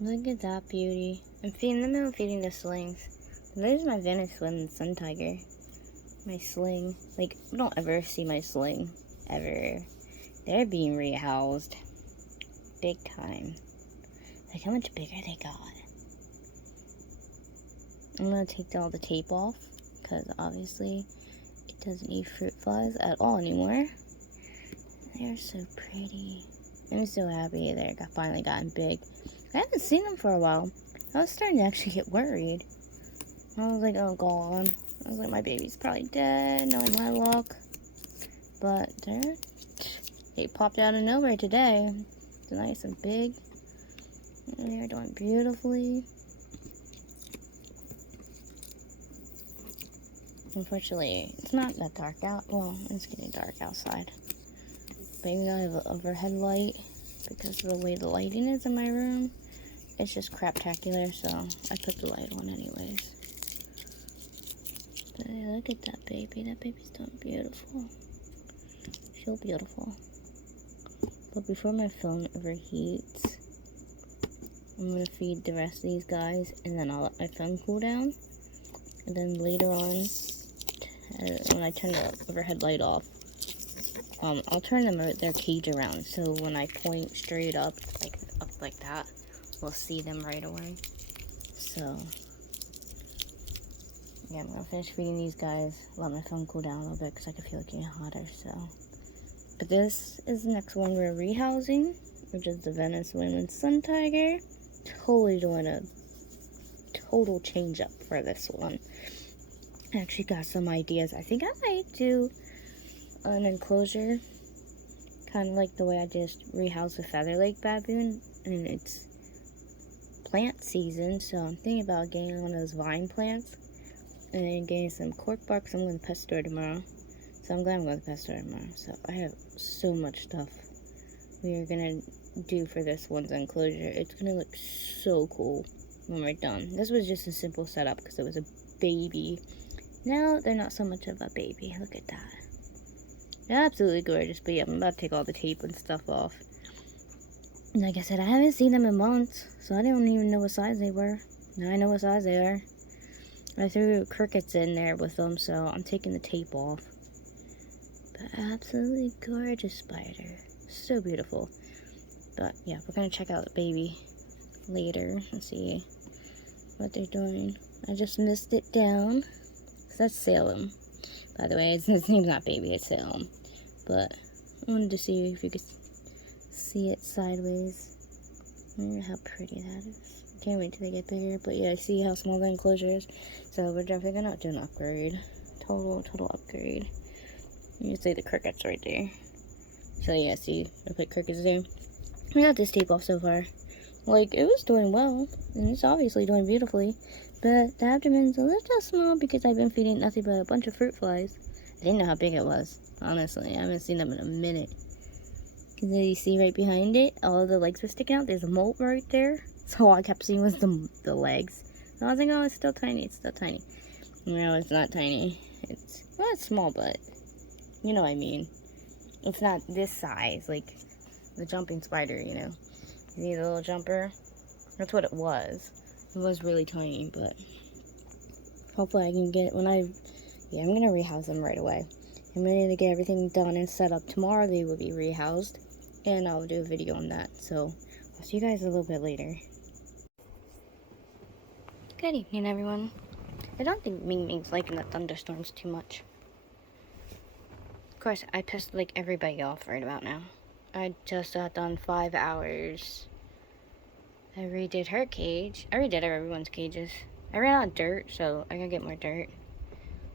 Look at that beauty. I'm feeding the slings. There's my Venezuelan sun tiger. My sling. Like, I don't ever see my sling. Ever. They're being rehoused. Big time. Like, how much bigger they got. I'm gonna take all the tape off. Because, obviously, it doesn't need fruit flies at all anymore. They're so pretty. I'm so happy they finally gotten big. I haven't seen them for a while. I was starting to actually get worried. I was like, oh god. I was like, my baby's probably dead, knowing my luck. But they popped out of nowhere today. They're nice and big. And they're doing beautifully. Unfortunately, it's not that dark out. Well, it's getting dark outside. But even though I have an overhead light, because of the way the lighting is in my room, it's just craptacular, so I put the light on anyways. But look at that baby. That baby's doing beautiful. So beautiful. But before my phone overheats, I'm going to feed the rest of these guys, and then I'll let my phone cool down. And then later on, when I turn the overhead light off, I'll turn their cage around, so when I point straight up like that, we'll see them right away. So, yeah, I'm gonna finish feeding these guys, let my phone cool down a little bit, because I can feel it getting hotter, so. But this is the next one we're rehousing, which is the Venezuelan sun tiger. Totally doing a total change up for this one. I actually got some ideas. I think I might do an enclosure, kind of like the way I just rehoused the Feather Lake baboon, and it's plant season, so I'm thinking about getting one of those vine plants and then getting some cork bark, because I'm going to the pet store tomorrow. So I'm glad I'm going to the pet store tomorrow. So I have so much stuff we are going to do for this one's enclosure. It's going to look so cool when we're done. This was just a simple setup because it was a baby. Now they're not so much of a baby. Look at that. They're absolutely gorgeous, but yeah, I'm about to take all the tape and stuff off. Like I said, I haven't seen them in months, so I don't even know what size they were. Now I know what size they are. I threw crickets in there with them, so I'm taking the tape off. But absolutely gorgeous spider. So beautiful. But yeah, we're going to check out the baby later and see what they're doing. I just missed it down. That's Salem. By the way, his name's not Baby, it's Salem. But I wanted to see if you could see it sideways. Look how pretty that is. Can't wait till they get bigger. But yeah, I see how small the enclosure is. So we're definitely gonna do an upgrade. Total upgrade. You can see the crickets right there. So yeah, see, I put crickets there. We got this tape off so far. Like, it was doing well, and it's obviously doing beautifully. But the abdomen's a little small because I've been feeding nothing but a bunch of fruit flies. I didn't know how big it was, honestly. I haven't seen them in a minute. Because you see right behind it, all of the legs were sticking out. There's a molt right there. So all I kept seeing was the legs. And I was like, oh, it's still tiny. It's still tiny. No, it's not tiny. Well, it's small, but you know what I mean. It's not this size, like the jumping spider, you know. You see the little jumper? That's what it was. It was really tiny, but hopefully I can get, I'm going to rehouse them right away. I'm ready to get everything done and set up. Tomorrow they will be rehoused, and I'll do a video on that. So, I'll see you guys a little bit later. Good evening, everyone. I don't think Ming Ming's liking the thunderstorms too much. Of course, I pissed like everybody off right about now. I just got done 5 hours. I redid her cage. I redid everyone's cages. I ran out of dirt, so I gotta get more dirt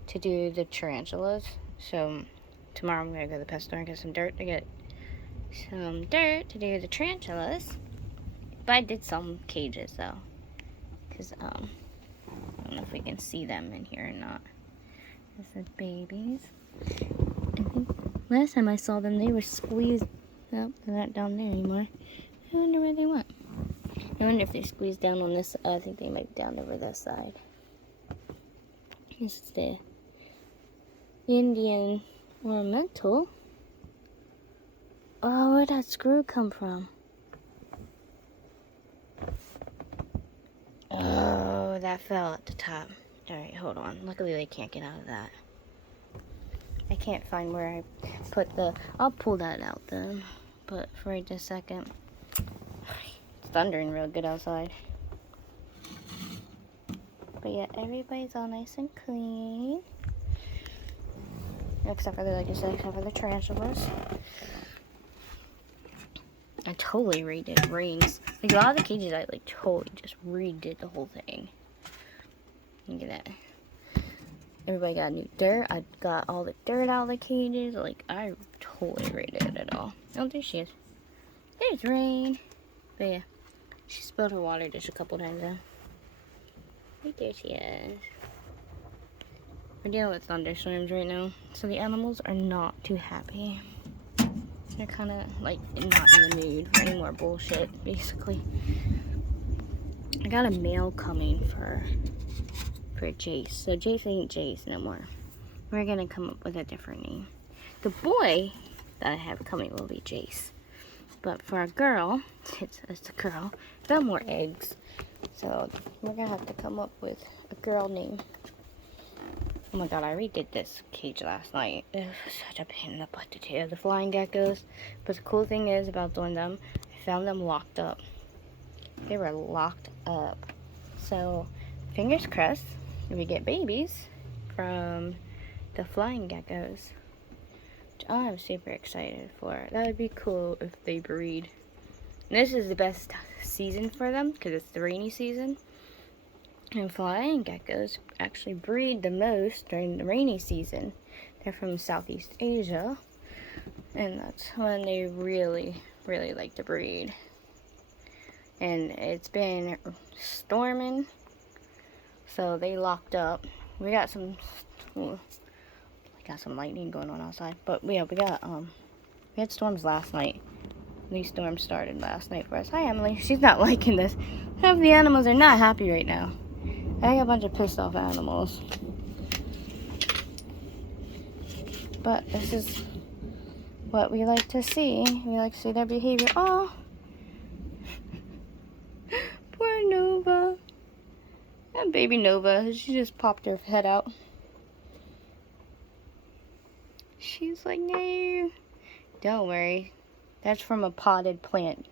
to do the tarantulas. So tomorrow I'm gonna go to the pet store and get some dirt to do the tarantulas. But I did some cages though, because I don't know if we can see them in here or not. This is babies. I think last time I saw them, they were squeezed. Oh, they're not down there anymore. I wonder where they went. I wonder if they're squeezed down on this. I think they might be down over this side. This is the Indian ornamental. Oh, where'd that screw come from? that fell at the top. Alright, hold on. Luckily they can't get out of that. I can't find where I put the... I'll pull that out then. But for just a second. It's thundering real good outside. But yeah, everybody's all nice and clean. Except for, like I said, except for the tarantulas. I totally redid rings. Like, a lot of the cages, I, like, totally just redid the whole thing. Look at that. Everybody got new dirt. I got all the dirt out of the cages. Like, I totally redid it all. Oh, there she is. There's Rain. But yeah, she spilled her water dish a couple times though. Right there she is. We're dealing with thunderstorms right now, so the animals are not too happy. They're kind of like not in the mood for any more bullshit, basically. I got a mail coming for Jace. So Jace ain't Jace no more. We're gonna come up with a different name. The boy that I have coming will be Jace. But for a girl, it's a girl, got more eggs. So we're gonna have to come up with a girl name. Oh my god, I redid this cage last night. It was such a pain in the butt to do. The flying geckos. But the cool thing is about doing them, I found them locked up. They were locked up. So fingers crossed, we get babies from the flying geckos. Which I'm super excited for. That would be cool if they breed. And this is the best season for them because it's the rainy season. And flying geckos actually breed the most during the rainy season. They're from Southeast Asia. And that's when they really, really like to breed. And it's been storming. So they locked up. We got some lightning going on outside. But yeah, we had storms last night. These storms started last night for us. Hi Emily. She's not liking this. Half of the animals are not happy right now. I got a bunch of pissed off animals. But this is what we like to see. We like to see their behavior. Oh, poor Nova. That baby Nova. She just popped her head out. She's like, no. Don't worry. That's from a potted plant.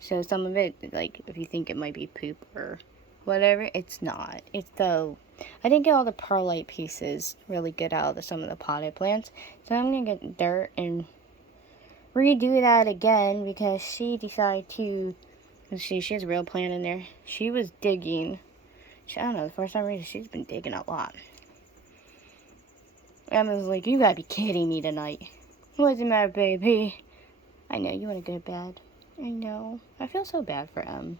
So some of it, like, if you think it might be poop or whatever, it's not. It's I didn't get all the perlite pieces really good out of some of the potted plants. So I'm going to get dirt and redo that again because she decided to, she has a real plant in there. She was digging. I don't know, for some reason she's been digging a lot. Emma's like, you gotta be kidding me tonight. What's the matter, baby? I know, you want to go to bed. I know. I feel so bad for Em.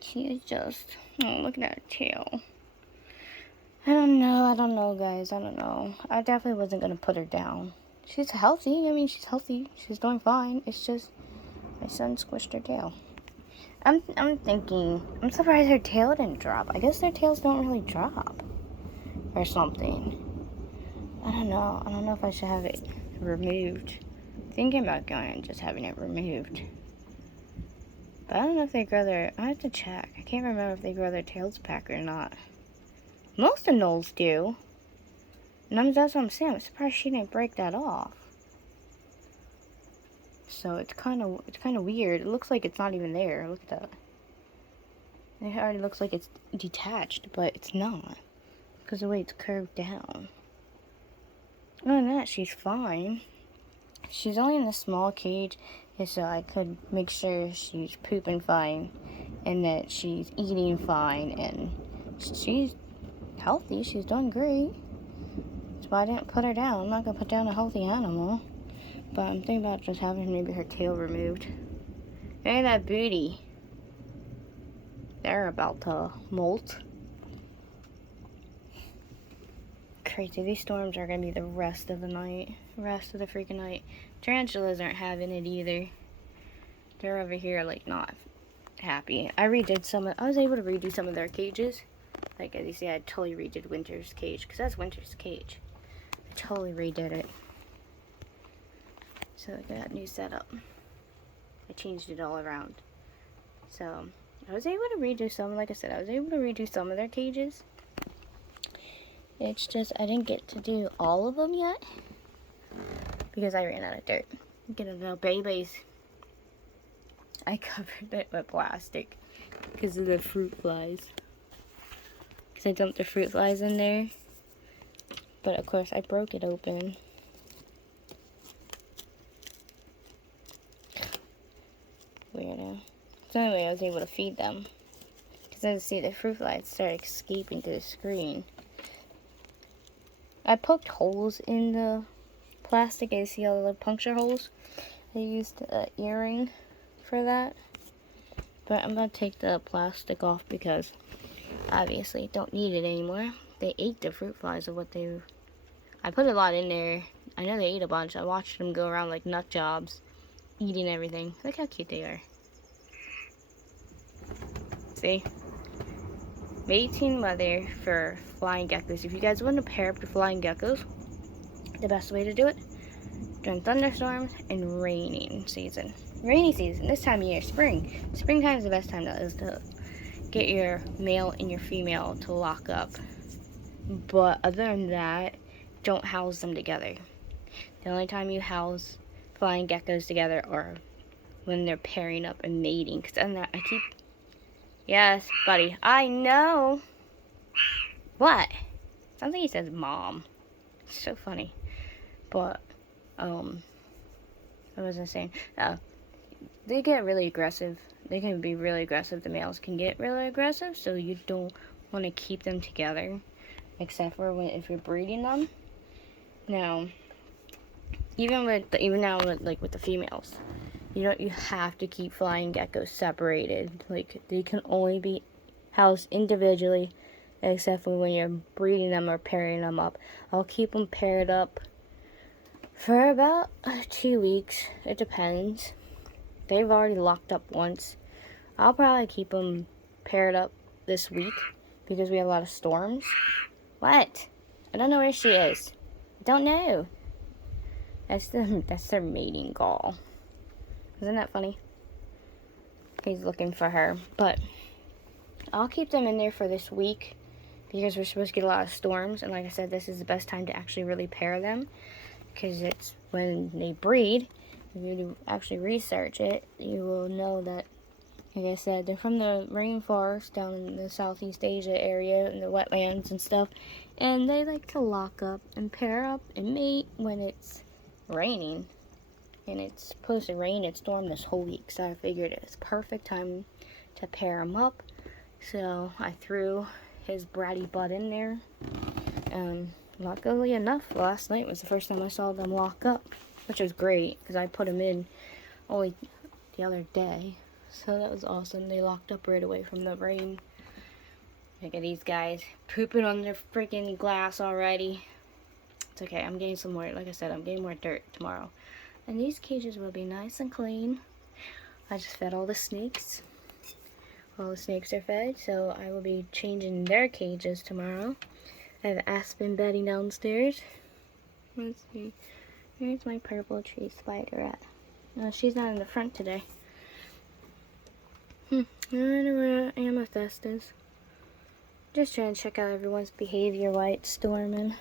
She is just... Oh, look at that tail. I don't know, guys. I don't know. I definitely wasn't going to put her down. She's healthy. I mean, she's healthy. She's doing fine. It's just... My son squished her tail. I'm thinking... I'm surprised her tail didn't drop. I guess their tails don't really drop. Or something. I don't know. I don't know if I should have it removed. Thinking about going and just having it removed. But I don't know if they grow their... I have to check. I can't remember if they grow their tails back or not. Most of Knowles do. And that's what I'm saying. I'm surprised she didn't break that off. So it's kind of weird. It looks like it's not even there. Look at that. It already looks like it's detached, but it's not. Because of the way it's curved down. Other than that, she's fine. She's only in a small cage, so I could make sure she's pooping fine, and that she's eating fine, and she's healthy. She's doing great. That's why I didn't put her down. I'm not going to put down a healthy animal. But I'm thinking about just having maybe her tail removed. Look at that booty. They're about to molt. Crazy. These storms are going to be the rest of the night. Rest of the freaking night. Tarantulas aren't having it either. They're over here, like, not happy. I was able to redo some of their cages. Like, as you see, I totally redid Winter's cage. Because that's Winter's cage. I totally redid it. So, I got a new setup. I changed it all around. So, I was able to redo some, like I said, I was able to redo some of their cages. It's just I didn't get to do all of them yet because I ran out of dirt. Get a little babies. I covered it with plastic because of the fruit flies. Because I dumped the fruit flies in there. But of course I broke it open. Weirdo. So anyway, I was able to feed them. Because I see the fruit flies start escaping to the screen. I poked holes in the plastic. I see all the puncture holes. I used an earring for that. But I'm going to take the plastic off because obviously don't need it anymore. They ate the fruit flies of what they... I put a lot in there. I know they ate a bunch. I watched them go around like nut jobs, eating everything. Look how cute they are. See? Mating mother for flying geckos. If you guys want to pair up your flying geckos, the best way to do it during thunderstorms and raining season. Rainy season, this time of year, spring. Springtime is the best time to get your male and your female to lock up. But other than that, don't house them together. The only time you house flying geckos together are when they're pairing up and mating. Because then I keep... Yes, buddy. I know. What? Sounds like he says mom. It's so funny. But, what was I saying? They get really aggressive. They can be really aggressive. The males can get really aggressive. So you don't want to keep them together. Except for if you're breeding them. Now, even now with the females. You have to keep flying geckos separated. Like, they can only be housed individually, except for when you're breeding them or pairing them up. I'll keep them paired up for about 2 weeks. It depends. They've already locked up once. I'll probably keep them paired up this week because we have a lot of storms. What? I don't know where she is. I don't know. That's their mating call. Isn't that funny? He's looking for her. But I'll keep them in there for this week because we're supposed to get a lot of storms. And like I said, this is the best time to actually really pair them because it's when they breed. If you actually research it, you will know that, like I said, they're from the rainforest down in the Southeast Asia area and the wetlands and stuff. And they like to lock up and pair up and mate when it's raining. And it's supposed to rain and storm this whole week, so I figured it was perfect time to pair him up. So I threw his bratty butt in there. Luckily enough, last night was the first time I saw them lock up, which was great because I put them in only the other day. So that was awesome. They locked up right away from the rain. Look at these guys pooping on their freaking glass already. It's okay. I'm getting some more. Like I said, I'm getting more dirt tomorrow. And these cages will be nice and clean. I just fed all the snakes. All the snakes are fed, so I will be changing their cages tomorrow. I have Aspen bedding downstairs. Let's see. Where's my purple tree spider at? No, she's not in the front today. I don't know where Amethyst is. Just trying to check out everyone's behavior while it's storming.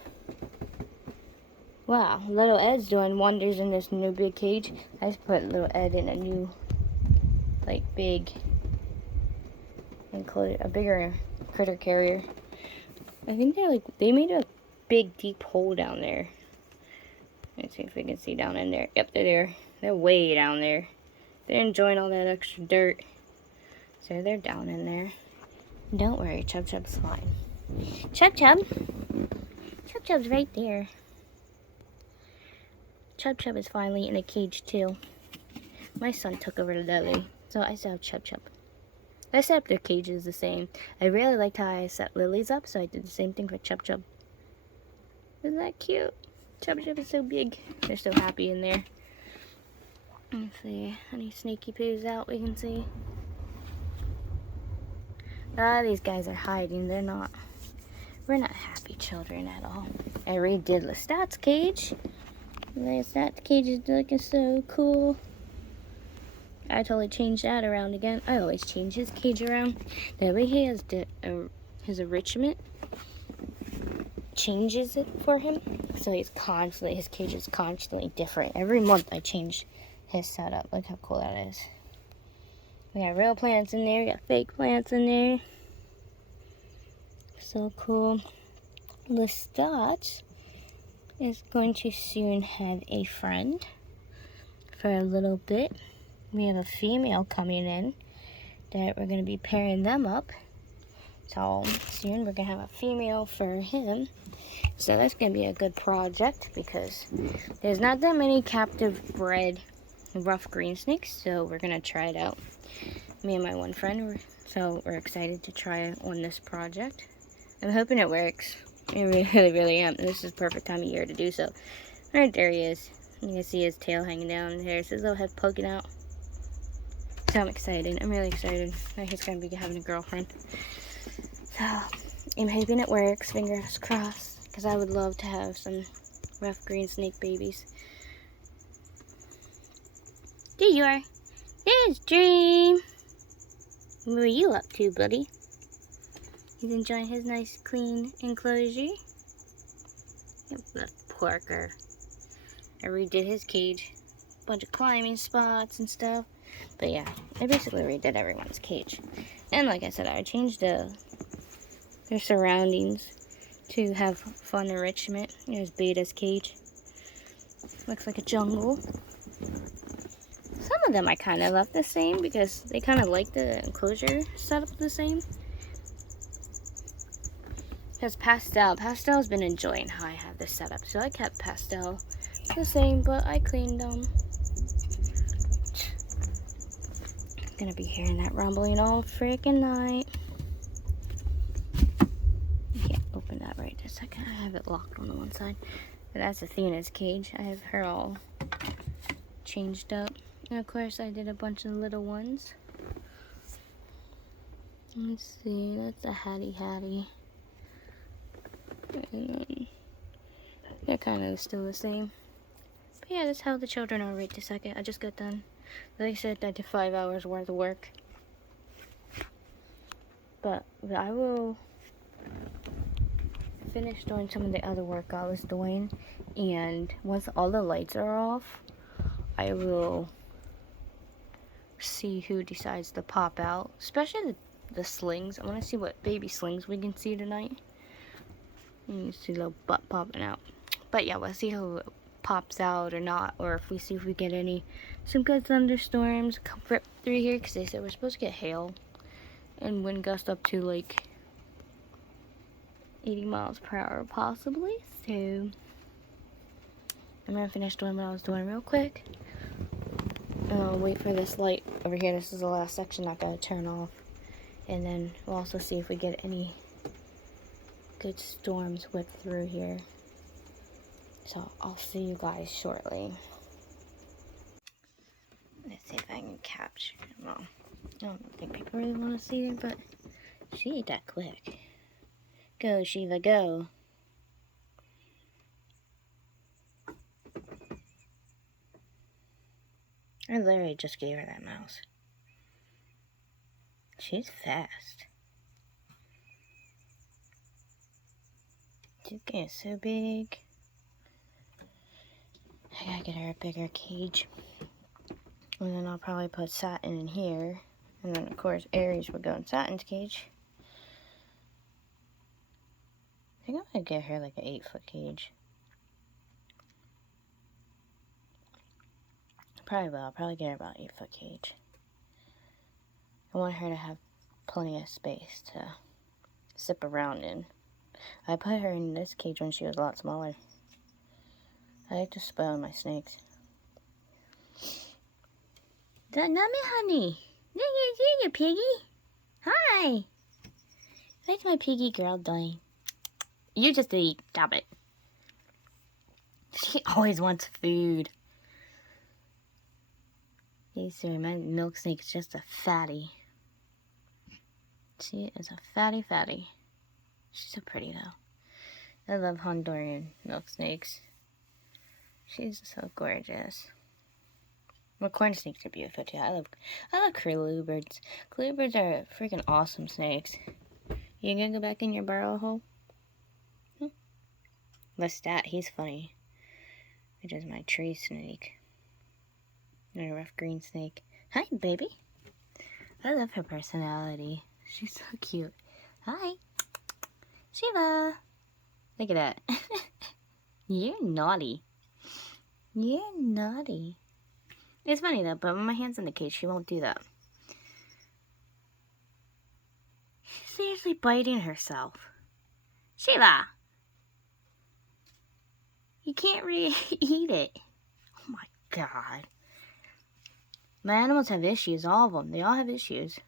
Wow, little Ed's doing wonders in this new big cage. I just put little Ed in a new, like, big, a bigger critter carrier. I think they made a big deep hole down there. Let's see if we can see down in there. Yep, they're there. They're way down there. They're enjoying all that extra dirt. So they're down in there. Don't worry, Chub Chub's fine. Chub Chub? Chub Chub's right there. Chub Chub is finally in a cage too. My son took over Lily, so I still have Chub Chub. I set up their cages the same. I really liked how I set Lily's up, so I did the same thing for Chub Chub. Isn't that cute? Chub Chub is so big. They're so happy in there. Let's see, any snaky poos out we can see? These guys are hiding. We're not happy children at all. I redid Lestat's cage. Lestat's cage is looking so cool. I totally changed that around again. I always change his cage around. That way he has his enrichment changes it for him. So his cage is constantly different. Every month I change his setup. Look how cool that is. We got real plants in there. We got fake plants in there. So cool. Lestat is going to soon have a friend for a little bit. We have a female coming in that we're going to be pairing them up. So soon we're going to have a female for him. So that's going to be a good project because there's not that many captive bred rough green snakes. So we're going to try it out. Me and my one friend, so we're excited to try it on this project. I'm hoping it works. I really am. This is the perfect time of year to do so. Right there he is. You can see his tail hanging down. There's his little head poking out. So I'm excited. I'm really excited that he's going to be having a girlfriend. So I'm hoping it works. Fingers crossed. Because I would love to have some rough green snake babies. There you are. There's Dream. What are you up to, buddy? He's enjoying his nice clean enclosure. That porker. I redid his cage. Bunch of climbing spots and stuff. But yeah, I basically redid everyone's cage. And like I said, I changed their surroundings to have fun enrichment. Here's Beta's cage. Looks like a jungle. Some of them I kind of left the same because they kind of like the enclosure setup the same. Because Pastel's been enjoying how I have this setup. So I kept Pastel the same, but I cleaned them. Gonna be hearing that rumbling all freaking night. Yeah, open that right a second. I have it locked on the one side. But that's Athena's cage. I have her all changed up. And of course I did a bunch of little ones. Let's see, that's a Hattie. And then they're kind of still the same. But yeah, that's how the children are right this second. I just got done. Like I said, I did 5 hours worth of work. But I will finish doing some of the other work I was doing. And once all the lights are off, I will see who decides to pop out. Especially the slings. I want to see what baby slings we can see tonight. You can see a little butt popping out. But yeah, we'll see who pops out or not. Or if we get some good thunderstorms come through here. Because they said we're supposed to get hail. And wind gust up to like 80 miles per hour possibly. So I'm going to finish doing what I was doing real quick. And I'll wait for this light over here. This is the last section I gotta turn off. And then we'll also see if we get any good storms whip through here. So I'll see you guys shortly. Let's see if I can capture. Well, I don't think people really want to see her, but she ate that quick. Go, Shiva, go. I literally just gave her that mouse. She's fast. She's getting so big. I gotta get her a bigger cage. And then I'll probably put Satin in here. And then, of course, Aries would go in Satin's cage. I think I'm gonna get her like an 8-foot cage. Probably will. I'll probably get her about 8-foot cage. I want her to have plenty of space to zip around in. I put her in this cage when she was a lot smaller. I like to spoil my snakes. Is that not me, honey? Look at you, piggy. Hi. What's my piggy girl doing? You just eat. Stop it. She always wants food. See, my milk snake is just a fatty. She is a fatty. She's so pretty though. I love Honduran milk snakes. She's so gorgeous. Well, corn snakes are beautiful too. I love colubrids. Colubrids are freaking awesome snakes. You gonna go back in your burrow hole? Lestat, he's funny. Which is my tree snake. And a rough green snake. Hi, baby. I love her personality. She's so cute. Hi. Shiva. Look at that. You're naughty. You're naughty. It's funny though, but when my hand's in the cage, she won't do that. She's seriously biting herself. Shiva! You can't eat it. Oh my god. My animals have issues, all of them. They all have issues.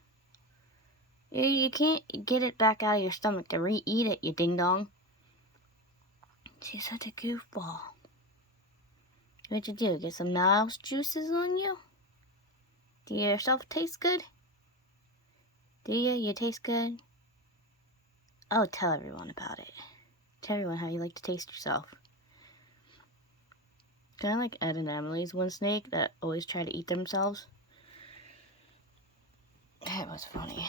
You can't get it back out of your stomach to re-eat it, you ding-dong. She's such a goofball. What'd you do? Get some mouse juices on you? Do you yourself taste good? Do you? You taste good? Oh, tell everyone about it. Tell everyone how you like to taste yourself. Kind of like Ed and Emily's one snake that always try to eat themselves. That was funny.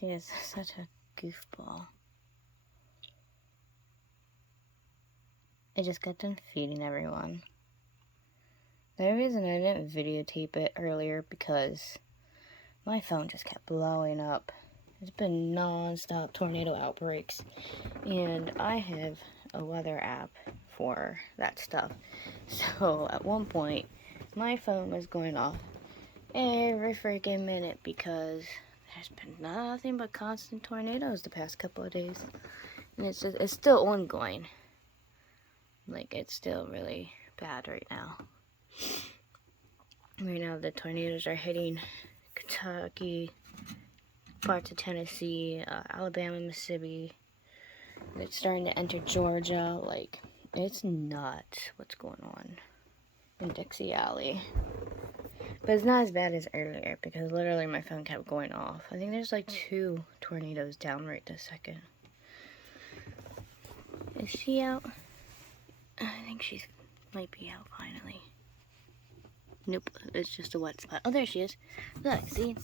She is such a goofball. I just got done feeding everyone. The reason I didn't videotape it earlier because my phone just kept blowing up. It's been non-stop tornado outbreaks, and I have a weather app for that stuff. So at one point, my phone was going off every freaking minute because there's been nothing but constant tornadoes the past couple of days, and it's still ongoing. Like, it's still really bad right now. Right now, the tornadoes are hitting Kentucky, parts of Tennessee, Alabama, Mississippi. It's starting to enter Georgia. Like, it's nuts what's going on in Dixie Alley. But it's not as bad as earlier because literally my phone kept going off. I think there's like 2 tornadoes down right this second. Is she out? I think she might be out finally. Nope, it's just a wet spot. Oh, there she is. Look, see?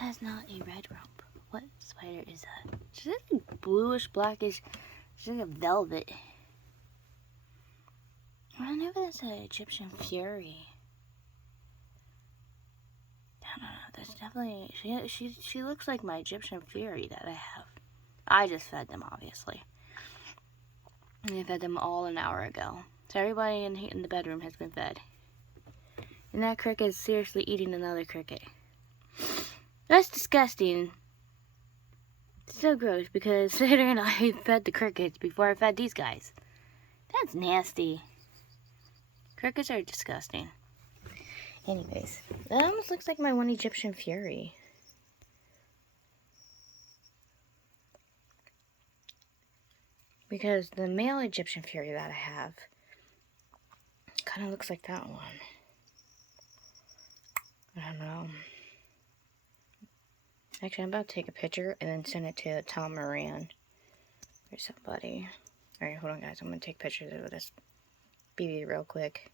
That's not a red rump. What spider is that? She's like bluish, blackish. She's like a velvet. I don't know if that's an Egyptian fury. I don't know. That's definitely she looks like my Egyptian fury that I have. I just fed them, obviously. And I fed them all an hour ago. So everybody in the bedroom has been fed. And that cricket is seriously eating another cricket. That's disgusting. It's so gross because Sater and I fed the crickets before I fed these guys. That's nasty. Crickets are disgusting. Anyways, that almost looks like my one Egyptian fury. Because the male Egyptian fury that I have kind of looks like that one. I don't know. Actually, I'm about to take a picture and then send it to Tom Moran or somebody. Alright, hold on guys. I'm going to take pictures of this BB real quick.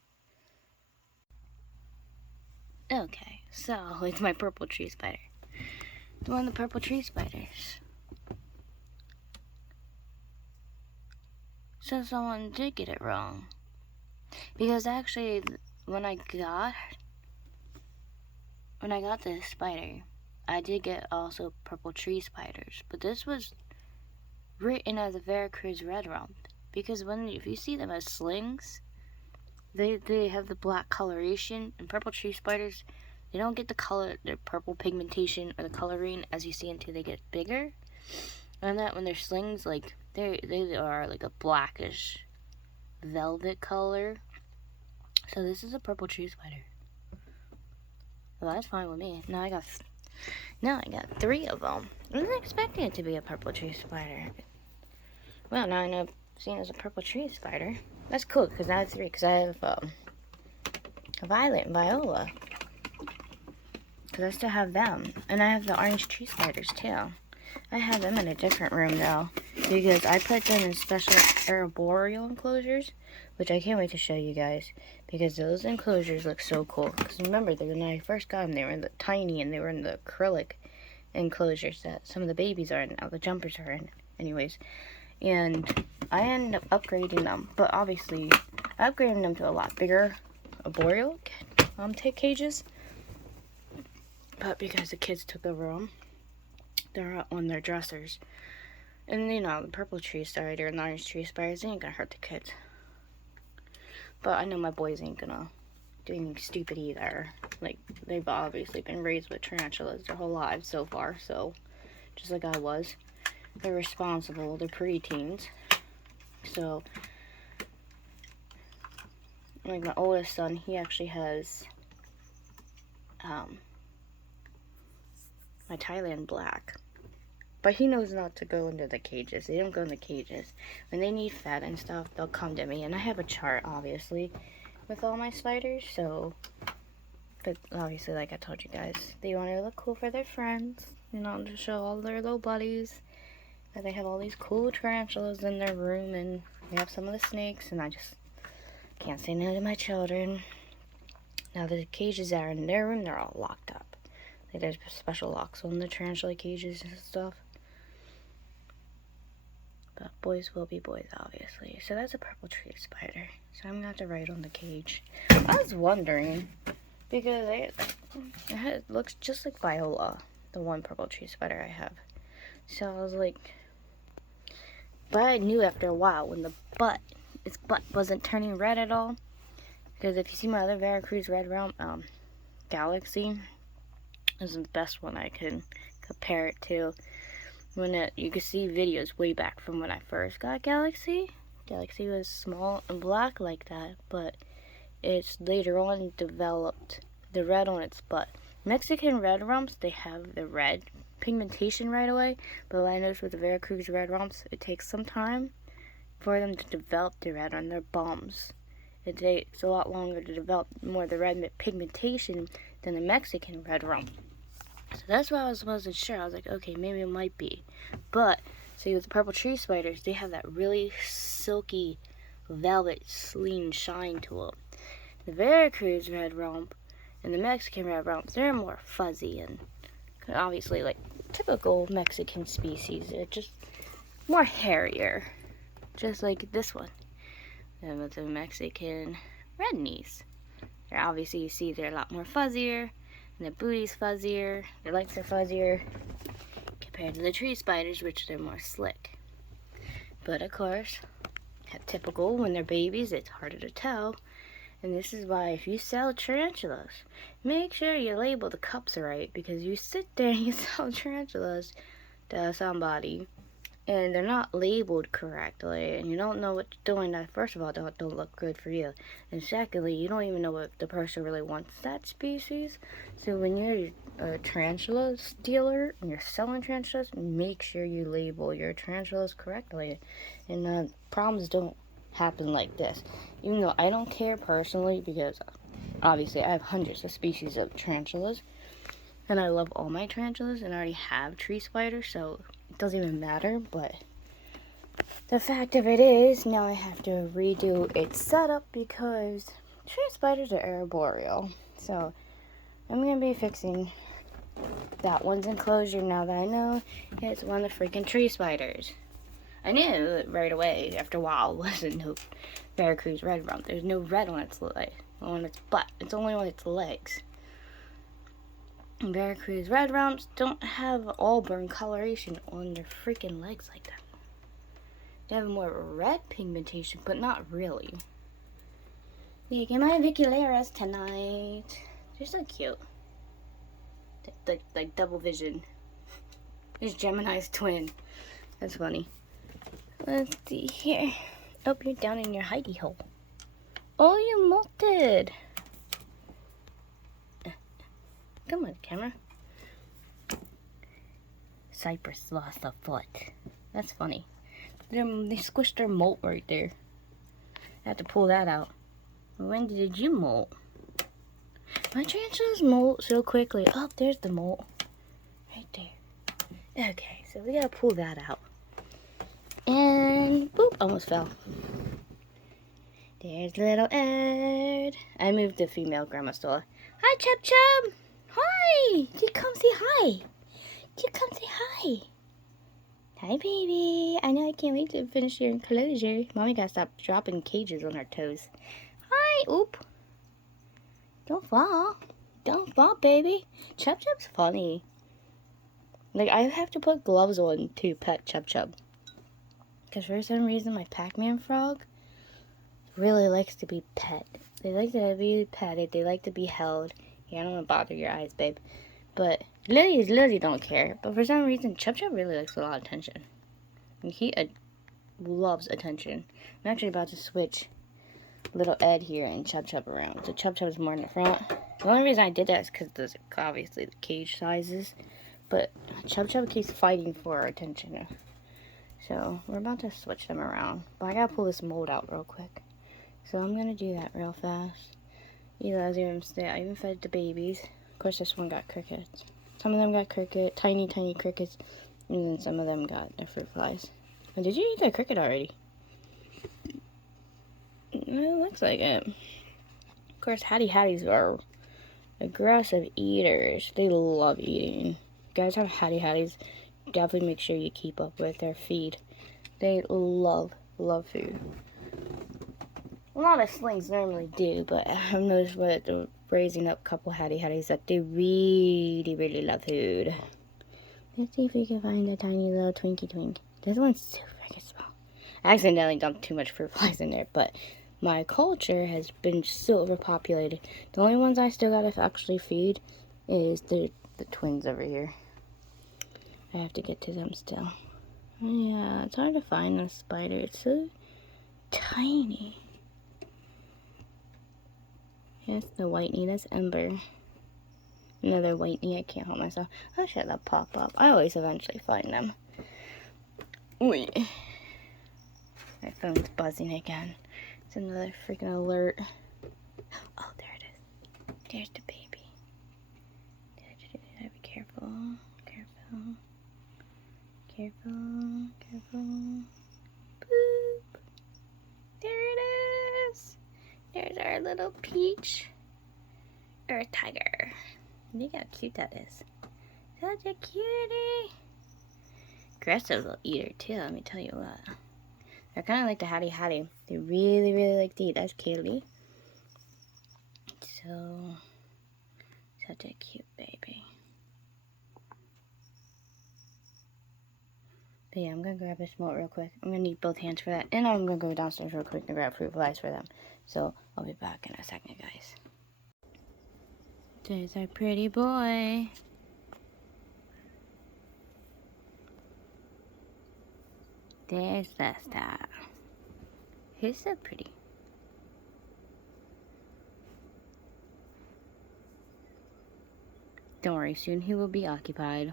Okay, so it's my purple tree spider. It's one of the purple tree spiders. So someone did get it wrong. Because actually, when I got this spider, I did get also purple tree spiders, but this was written as a Veracruz red rump because if you see them as slings, they have the black coloration, and purple tree spiders, they don't get the purple pigmentation or the coloring as you see until they get bigger. And that when they're slings, like they are like a blackish velvet color. So this is a purple tree spider. Well, that's fine with me. Now I got 3 of them. I wasn't expecting it to be a purple tree spider. Well, now I know seen as a purple tree spider. That's cool because I have 3. Because I have a violet and viola. Because I still have them, and I have the orange tree spiders too. I have them in a different room though. because I put them in special arboreal enclosures, which I can't wait to show you guys, because those enclosures look so cool. Because remember, when I first got them, they were in the tiny, and they were in the acrylic enclosures that some of the babies are in, now the jumpers are in, anyways. And I ended up upgrading them, but obviously, I upgraded them to a lot bigger arboreal cages. But because the kids took over them, they're out on their dressers. And you know, the purple tree spider and the orange tree spiders, they ain't gonna hurt the kids. But I know my boys ain't gonna do anything stupid either. Like, they've obviously been raised with tarantulas their whole lives so far, so just like I was. They're responsible, they're preteens. So, like my oldest son, he actually has my Thailand black. But he knows not to go into the cages. They don't go in the cages. When they need fed and stuff, they'll come to me. And I have a chart, obviously, with all my spiders. So, but obviously, like I told you guys, they want to look cool for their friends. You know, to show all their little buddies that they have all these cool tarantulas in their room. And they have some of the snakes. And I just can't say no to my children. Now, the cages that are in their room, they're all locked up. Like, there's special locks on the tarantula cages and stuff. But boys will be boys, obviously. So that's a purple tree spider. So I'm going to have to write on the cage. I was wondering, because it looks just like Viola, the one purple tree spider I have. So I was like, but I knew after a while when its butt wasn't turning red at all. Because if you see my other Veracruz Red Realm Galaxy, is the best one I can compare it to. You could see videos way back from when I first got Galaxy. Galaxy was small and black like that, but it's later on developed the red on its butt. Mexican red rumps, they have the red pigmentation right away, but what I noticed with the Veracruz red rumps, it takes some time for them to develop the red on their bums. It takes a lot longer to develop more of the red pigmentation than the Mexican red rump. So that's why I wasn't sure. I was like, okay, maybe it might be. But, see, with the purple tree spiders, they have that really silky, velvet, lean shine to them. The Veracruz red rump and the Mexican red rumps, they're more fuzzy and obviously, like, typical Mexican species. They're just more hairier, just like this one. And with the Mexican red knees, they're obviously, you see, they're a lot more fuzzier. And their booty's fuzzier, their legs are fuzzier, compared to the tree spiders, which they're more slick. But of course, typical, when they're babies, it's harder to tell. And this is why if you sell tarantulas, make sure you label the cups right, because you sit there and you sell tarantulas to somebody, and they're not labeled correctly, and you don't know what you're doing, that first of all don't look good for you, and secondly, you don't even know if the person really wants that species. So when you're a tarantula dealer and you're selling tarantulas, make sure you label your tarantulas correctly, and problems don't happen like this. Even though I don't care personally, because obviously I have hundreds of species of tarantulas, and I love all my tarantulas, and I already have tree spiders, so it doesn't even matter. But the fact of it is, now I have to redo its setup because tree spiders are arboreal. So I'm going to be fixing that one's enclosure now that I know it's one of the freaking tree spiders. I knew right away after a while it wasn't no Veracruz red rump. There's no red on its butt. It's only on its legs. Veracruz red rumps don't have auburn coloration on their freaking legs like that. They have more red pigmentation, but not really. Look at my Vicularas tonight. They're so cute. Like double vision. There's Gemini's twin. That's funny. Let's see here. Oh, you're down in your hidey hole. Oh, you molted. Come on, camera. Cypress lost a foot. That's funny. They squished their molt right there. I have to pull that out. When did you molt? My tarantulas molt so quickly. Oh, there's the molt. Right there. Okay, so we gotta pull that out. And boop, almost fell. There's little Ed. I moved the female grandma store. Hi, Chub Chub. Hi. You come say hi. You come say hi. Hi, baby. I know I can't wait to finish your enclosure. Mommy gotta stop dropping cages on her toes. Hi. Oop. Don't fall. Don't fall, baby. Chub Chub's funny. Like, I have to put gloves on to pet Chub Chub. Because for some reason, my Pac-Man frog really likes to be pet. They like to be petted. They like to be held. Yeah, I don't want to bother your eyes, babe. But Lily don't care. But for some reason, Chub Chub really likes a lot of attention. And he loves attention. I'm actually about to switch little Ed here and Chub Chub around. So Chub Chub is more in the front. The only reason I did that is because there's obviously the cage sizes. But Chub Chub keeps fighting for our attention. So we're about to switch them around. But I gotta pull this mold out real quick. So I'm gonna do that real fast. You guys I even fed the babies. Of course, this one got crickets. Some of them got tiny crickets. And then some of them got their fruit flies. Oh, did you eat that cricket already? It looks like it. Of course, Hattie Hatties are aggressive eaters. They love eating. You guys have Hattie Hatties, definitely make sure you keep up with their feed. They love food. A lot of slings normally do, but I've noticed with the raising up couple Hattie Hatties that they really love food. Let's see if we can find a tiny little Twinkie Twink. This one's so freaking small. I accidentally dumped too much fruit flies in there, but my culture has been so overpopulated. The only ones I still gotta actually feed is the twins over here. I have to get to them still. Yeah, it's hard to find the spider. It's so tiny. Yes, the whitey. That's Ember. Another whitey. I can't help myself. Oh shit, they'll pop up. I always eventually find them. Wait. My phone's buzzing again. It's another freaking alert. Oh, there it is. There's the baby. Be careful. Careful. Boop. There it is. There's our little peach. Earth tiger. Look how cute that is. Such a cutie. Aggressive little eater too, let me tell you what. They're kind of like the Hattie Hattie. They really like to eat. That's Kaylee. So, such a cute baby. But yeah, I'm going to grab this smoke real quick. I'm going to need both hands for that. And I'm going to go downstairs real quick and grab fruit flies for them. So, I'll be back in a second, guys. There's our pretty boy. There's the star. He's so pretty. Don't worry, soon he will be occupied.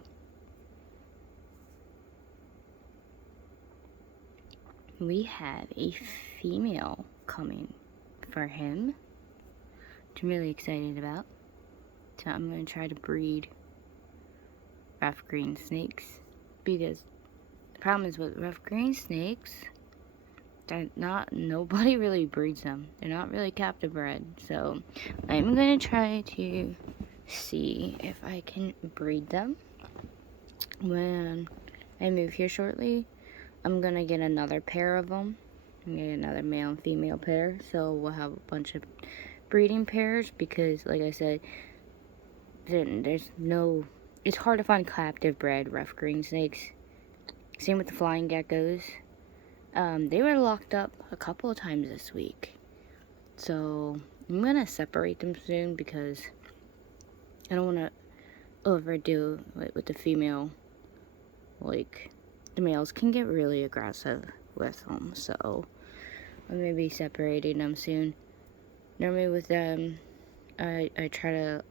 We have a female coming for him, which I'm really excited about. So I'm going to try to breed rough green snakes, because the problem is with rough green snakes, nobody really breeds them. They're not really captive bred. So I'm going to try to see if I can breed them. When I move here shortly, I'm going to get another pair of them. I'm going to get another male and female pair. So we'll have a bunch of breeding pairs, because like I said, it's hard to find captive bred rough green snakes. Same with the flying geckos. They were locked up a couple of times this week. So I'm going to separate them soon, because I don't want to overdo it with the female. Like, the males can get really aggressive with them, so I'm going to be separating them soon. Normally with them, I try to,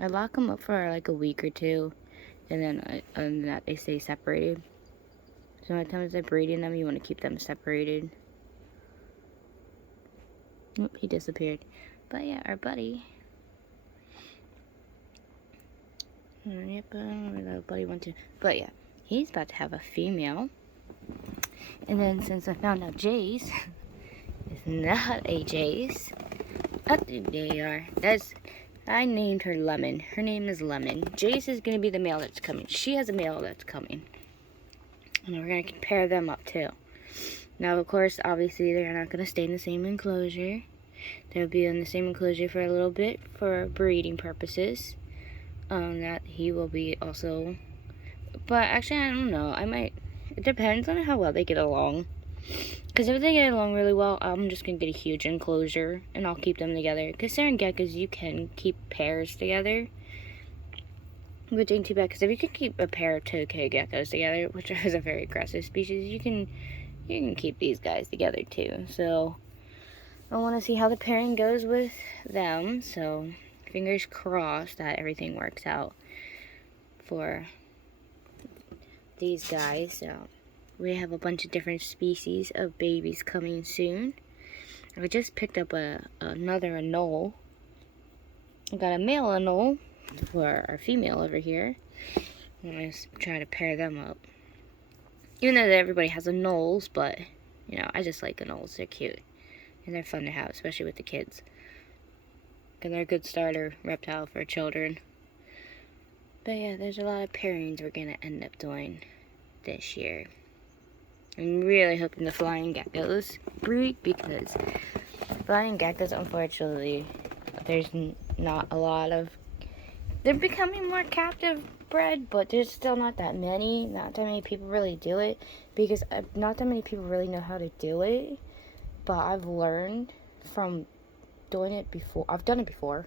I lock them up for like a week or two, and then that they stay separated. So by the time I'm breeding them, you want to keep them separated. Oop, he disappeared. But yeah, our buddy. Yep, our buddy went to. But yeah, he's about to have a female. And then since I found out Jace is not a Jace, oh, there they are. I named her Lemon. Her name is Lemon. Jace is gonna be the male that's coming. She has a male that's coming, and we're gonna compare them up too. Now, of course, obviously they're not gonna stay in the same enclosure. They'll be in the same enclosure for a little bit for breeding purposes. That he will be also, but actually I don't know. It depends on how well they get along. Because if they get along really well, I'm just going to get a huge enclosure and I'll keep them together. Because certain geckos, you can keep pairs together, which ain't too bad. Because if you can keep a pair of tokay geckos together, which is a very aggressive species, you can keep these guys together too. So I want to see how the pairing goes with them. So fingers crossed that everything works out for these guys. So we have a bunch of different species of babies coming soon. I just picked up another anole. I got a male anole for our female over here. I'm going to try to pair them up. Even though everybody has anoles, but, you know, I just like anoles. They're cute. And they're fun to have, especially with the kids. And they're a good starter reptile for children. But yeah, there's a lot of pairings we're going to end up doing this year. I'm really hoping the flying geckos breed, because flying geckos, unfortunately, there's not a lot of. They're becoming more captive bred, but there's still not that many. Not that many people really do it, because not that many people really know how to do it. But I've learned from doing it before. I've done it before.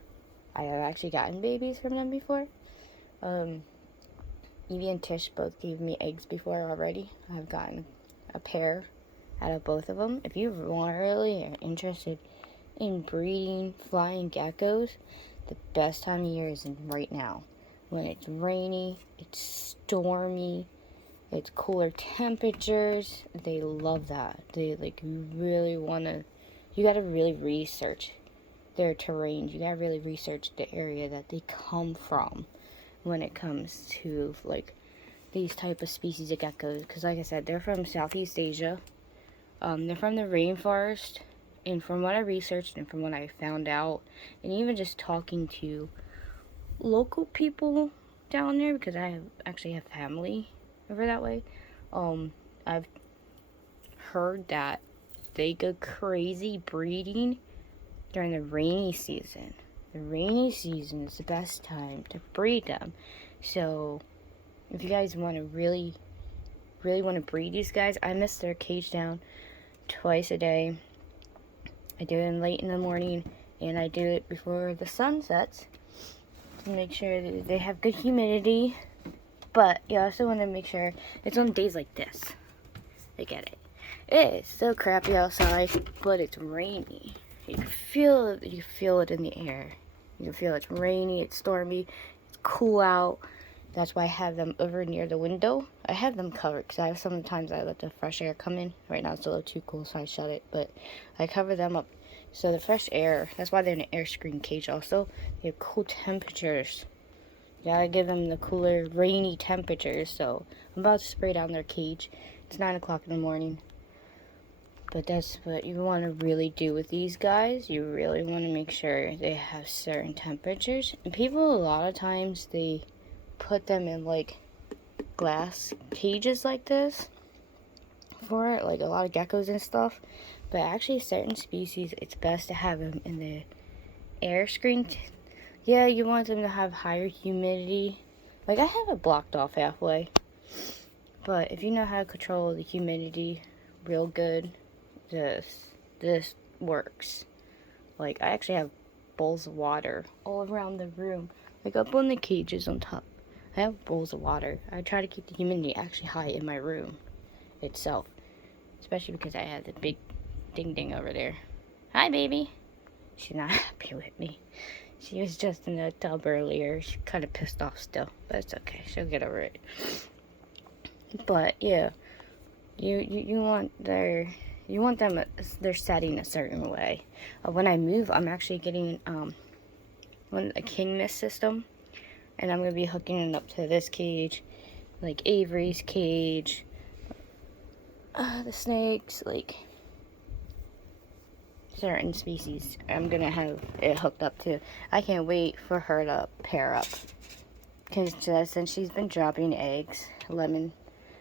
I have actually gotten babies from them before. Evie and Tish both gave me eggs before already. I've gotten a pair out of both of them. If you really are interested in breeding flying geckos, the best time of year is right now. When it's rainy, it's stormy, it's cooler temperatures. They love that. They you gotta really research their terrain. You gotta really research the area that they come from when it comes to like these type of species of geckos, because like I said, they're from Southeast Asia. They're from the rainforest, and from what I researched and from what I found out, and even just talking to local people down there, because I actually have family over that way, I've heard that they go crazy breeding during the rainy season. The rainy season is the best time to breed them. So if you guys want to really want to breed these guys, I mist their cage down twice a day. I do it late in the morning, and I do it before the sun sets to make sure that they have good humidity. But you also want to make sure it's on days like this. I get it. It is so crappy outside, but it's rainy. You can feel it in the air. You can feel it's rainy, it's stormy, it's cool out. That's why I have them over near the window. I have them covered because sometimes I let the fresh air come in. Right now it's a little too cool, so I shut it. But I cover them up so the fresh air. That's why they're in an air screen cage. Also, they have cool temperatures. You gotta give them the cooler, rainy temperatures. So I'm about to spray down their cage. It's 9 o'clock in the morning. But that's what you want to really do with these guys. You really want to make sure they have certain temperatures. And people, a lot of times, they put them in like glass cages like this for it, like a lot of geckos and stuff. But actually, certain species, it's best to have them in the air screen. Yeah, you want them to have higher humidity. Like, I have it blocked off halfway. But if you know how to control the humidity real good, this works. Like, I actually have bowls of water all around the room, like up on the cages on top. I have bowls of water. I try to keep the humidity actually high in my room itself, especially because I have the big ding over there. Hi, baby. She's not happy with me. She was just in the tub earlier. She's kind of pissed off still, but it's okay. She'll get over it. But yeah, you want them. They're setting a certain way. When I move, I'm actually getting a king mist system, and I'm gonna be hooking it up to this cage, like Avery's cage, The snakes, like certain species, I'm gonna have it hooked up to. I can't wait for her to pair up. Because since she's been dropping eggs, Lemon,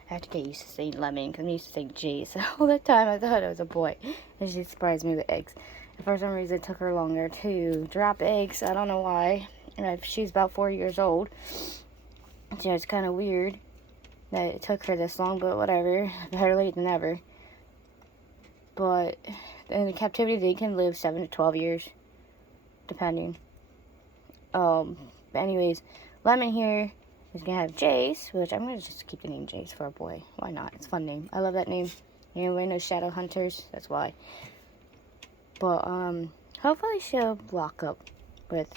I have to get used to saying Lemon because I'm used to saying Jace all the time. I thought it was a boy, and she surprised me with eggs. And for some reason, it took her longer to drop eggs. I don't know why. And she's about 4 years old, so it's kind of weird that it took her this long, but whatever. Better late than never. But in captivity, they can live 7 to 12 years, depending. But anyways, Lemon here is gonna have Jace, which I'm gonna just keep the name Jace for a boy. Why not? It's a fun name. I love that name. Anybody knows Shadow Hunters? That's why. But hopefully she'll lock up with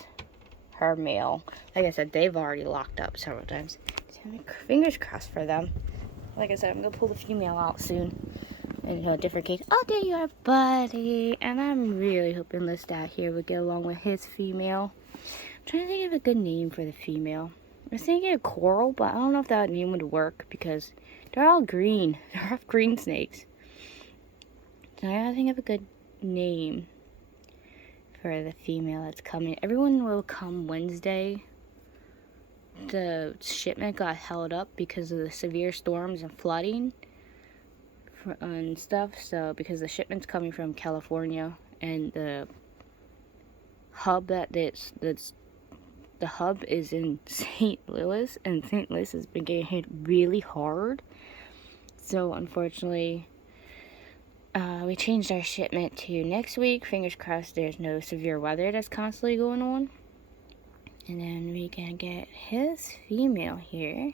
her male. Like I said, they've already locked up several times. So fingers crossed for them. Like I said, I'm gonna pull the female out soon in a different case. Oh, there you are, buddy. And I'm really hoping Lestat here would get along with his female. I'm trying to think of a good name for the female. I was thinking of Coral, but I don't know if that name would work because they're all green. They're all green snakes. So I gotta think of a good name for the female that's coming. Everyone will come Wednesday. The shipment got held up because of the severe storms and flooding and stuff. So because the shipment's coming from California and the hub the hub is in St. Louis, and St. Louis has been getting hit really hard. So unfortunately, we changed our shipment to next week. Fingers crossed there's no severe weather that's constantly going on. And then we can get his female here.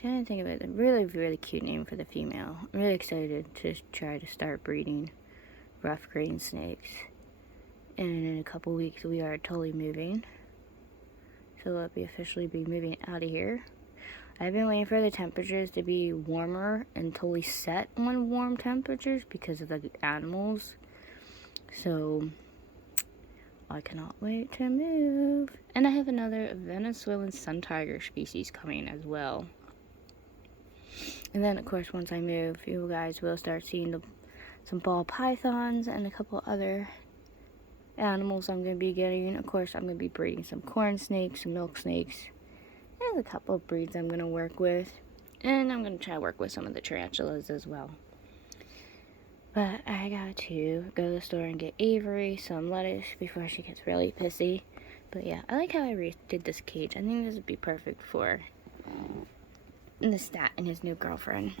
Trying to think of it. A really, really cute name for the female. I'm really excited to try to start breeding rough green snakes. And in a couple weeks we are totally moving. So we'll officially be moving out of here. I've been waiting for the temperatures to be warmer and totally set on warm temperatures because of the animals. So I cannot wait to move. And I have another Venezuelan sun tiger species coming as well. And then of course once I move, you guys will start seeing some ball pythons and a couple other animals I'm going to be getting. Of course I'm going to be breeding some corn snakes, some milk snakes. There's a couple of breeds I'm going to work with. And I'm going to try to work with some of the tarantulas as well. But I got to go to the store and get Avery some lettuce before she gets really pissy. But yeah, I like how I redid this cage. I think this would be perfect for Lestat and his new girlfriend.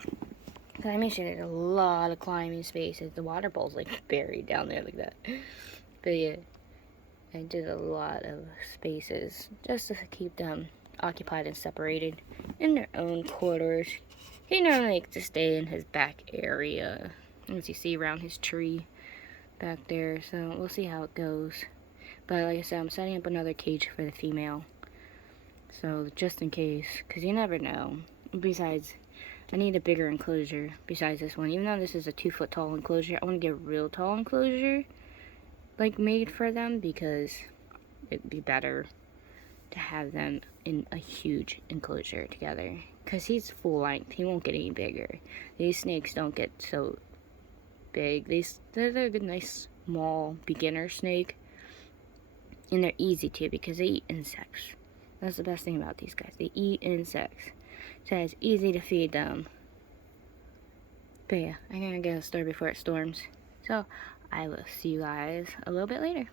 Because I made sure there's a lot of climbing spaces. The water bowl's like buried down there like that. But yeah, I did a lot of spaces just to keep them occupied and separated in their own quarters. He normally likes to stay in his back area, as you see around his tree back there. So we'll see how it goes. But like I said, I'm setting up another cage for the female. So just in case, because you never know. Besides, I need a bigger enclosure besides this one. Even though this is a 2-foot tall enclosure, I want to get a real tall enclosure like made for them because it'd be better to have them in a huge enclosure together. Because he's full length, he won't get any bigger. These snakes don't get so big. They're a good, nice, small beginner snake. And they're easy too because they eat insects. That's the best thing about these guys. They eat insects. So it's easy to feed them. But yeah, I'm gonna go to the store before it storms. So I will see you guys a little bit later.